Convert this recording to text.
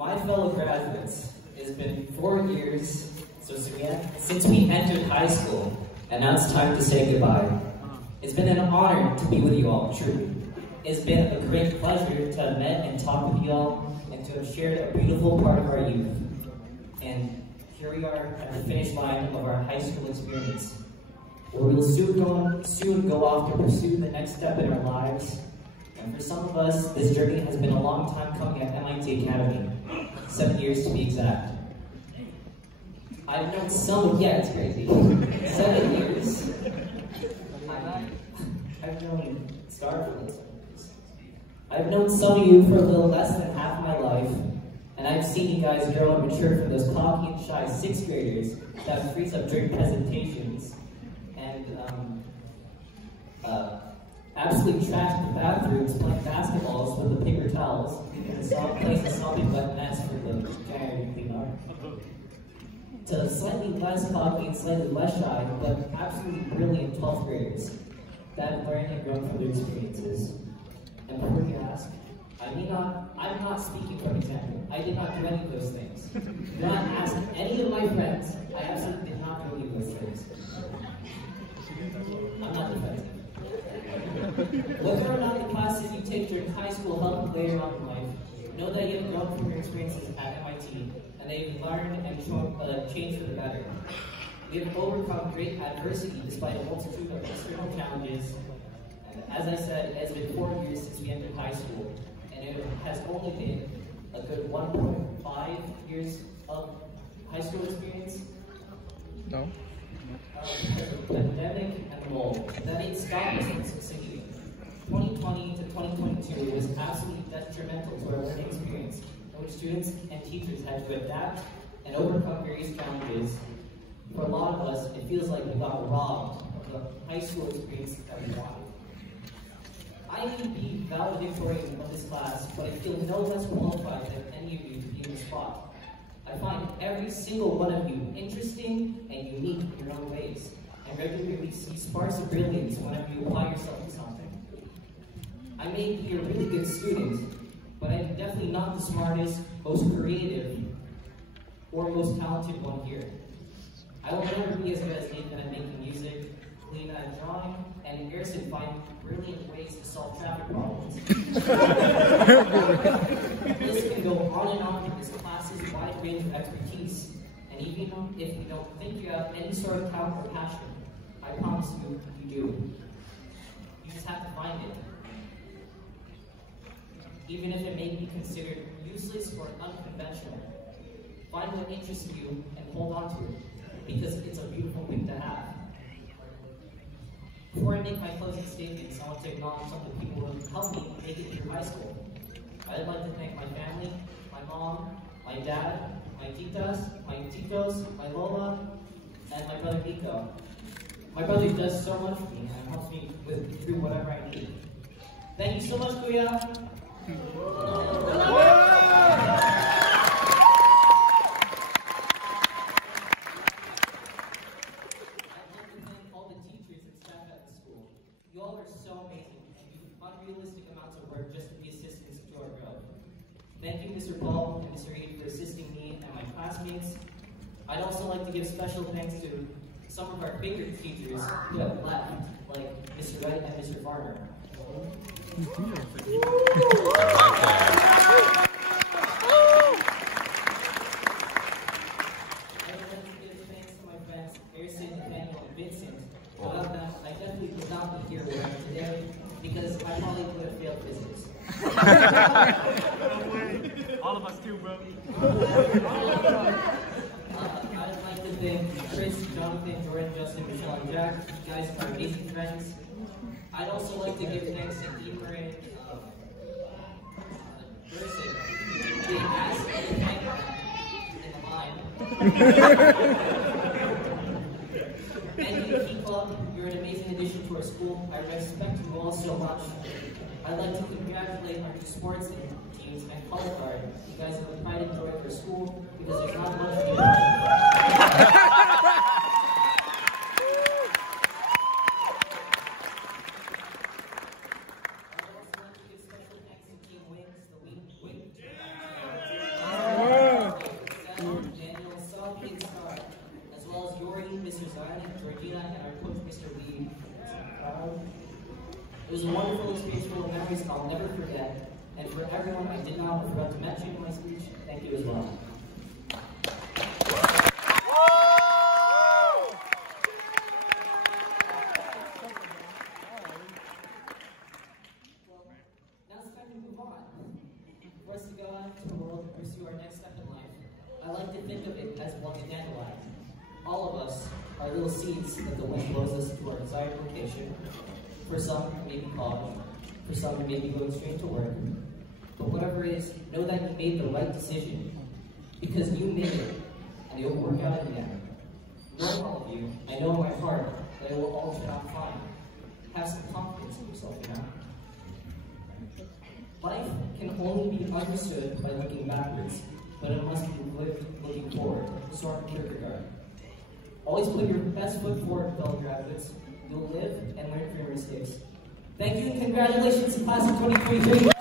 My fellow graduates, it has been 4 years since we entered high school, and now it's time to say goodbye. It's been an honor to be with you all, truly. It's been a great pleasure to have met and talked with you all, and to have shared a beautiful part of our youth. And here we are at the finish line of our high school experience, where we will soon go off to pursue the next step in our lives. And for some of us, this journey has been a long time coming at MIT Academy, 7 years to be exact. I've known some of, yeah, it's crazy, 7 years. I've known Star for like 7 years. I've known some of you for a little less than half of my life, and I've seen you guys grow and mature from those cocky and shy 6th graders that freeze up during presentations, and absolutely trashed the bathrooms playing basketballs with the paper towels, and placing sopping wet mess for the janitor to clean up. To slightly less cocky and slightly less shy, but absolutely brilliant 12th graders that have learned and grown from their experiences. And before you ask, I'm not speaking from example. I did not do any of those things. Do not ask any of my friends. I absolutely did not do any of those things. I'm not defensive. Whether or not the classes you take during high school help you later on in life, know that you have grown from your experiences at MIT, and that you've learned and changed for the better. We have overcome great adversity despite a multitude of external challenges. And as I said, it has been 4 years since we entered high school, and it has only been a good 1.5 years of high school experience. No. Because of the pandemic and the mold, that ain't stopped us from succeeding. 2020 to 2022 was absolutely detrimental to our learning experience, in which students and teachers had to adapt and overcome various challenges. For a lot of us, it feels like we got robbed of the high school experience that we wanted. I may be valedictorian of this class, but I feel no less qualified than any of you to be in the spot. I find every single one of you interesting and unique in your own ways, and regularly see sparks of brilliance whenever you apply yourself to something. I may be a really good student, but I'm definitely not the smartest, most creative, or most talented one here. I will never be as good as Nathan at making music, Lena at drawing, and Garrison find brilliant ways to solve traffic problems. This can go on and on with this class's wide range of expertise, and even if you don't think you have any sort of talent or passion, I promise you, you do. You just have to find it. Even if it may be considered useless or unconventional, find what interests you and hold on to it, because it's a beautiful thing to have. Before I make my closing statements, I want to acknowledge some of the people who have helped me make it through high school. I'd like to thank my family, my mom, my dad, my titas, my titos, my Lola, and my brother Nico. My brother does so much for me and helps me through whatever I need. Thank you so much, Kuya. You all are so amazing, and you do unrealistic amounts of work just to be assistants to our growth. Thank you, Mr. Paul and Mr. Reed, for assisting me and my classmates. I'd also like to give special thanks to some of our favorite teachers who have left, like Mr. Wright and Mr. Farmer. I'd like to give thanks to my friends, Harrison, Nathaniel, and Vincent. Without them, I definitely would not be here where I am today, because I probably would have failed physics. All of us too, bro. I'd like to thank Chris, Jonathan, Jordan, Justin, Michelle, and Jack. You guys are amazing friends. I'd also like to give thanks to Emer and Garrison. They asked me to thank them in the line. Thank you, keep up. You're an amazing addition to our school. I respect you all so much. I'd like to congratulate our sports teams and color guard. You guys have a pride and joy for school, because there's not much to do. I'd also like to give special thanks to Team Wings, the wing. memories I'll never forget. And for everyone I did not forget to mention in my speech, thank you as well. Now it's time to move on. For us to go out into the world and pursue our next step in life, I like to think of it as walking a dandelion. All of us are little seeds that the wind blows us to our desired location. For some, it may be college. For some, it may be going straight to work. But whatever it is, know that you made the right decision. Because you made it, and it will work out in the end. Knowing all of you, I know in my heart that it will all turn out fine. Have some confidence in yourself, you know? Life can only be understood by looking backwards, but it must be lived looking forward. Soren Kierkegaard. Always put your best foot forward, fellow graduates. You'll live and learn from your mistakes. Thank you and congratulations, class of 2023.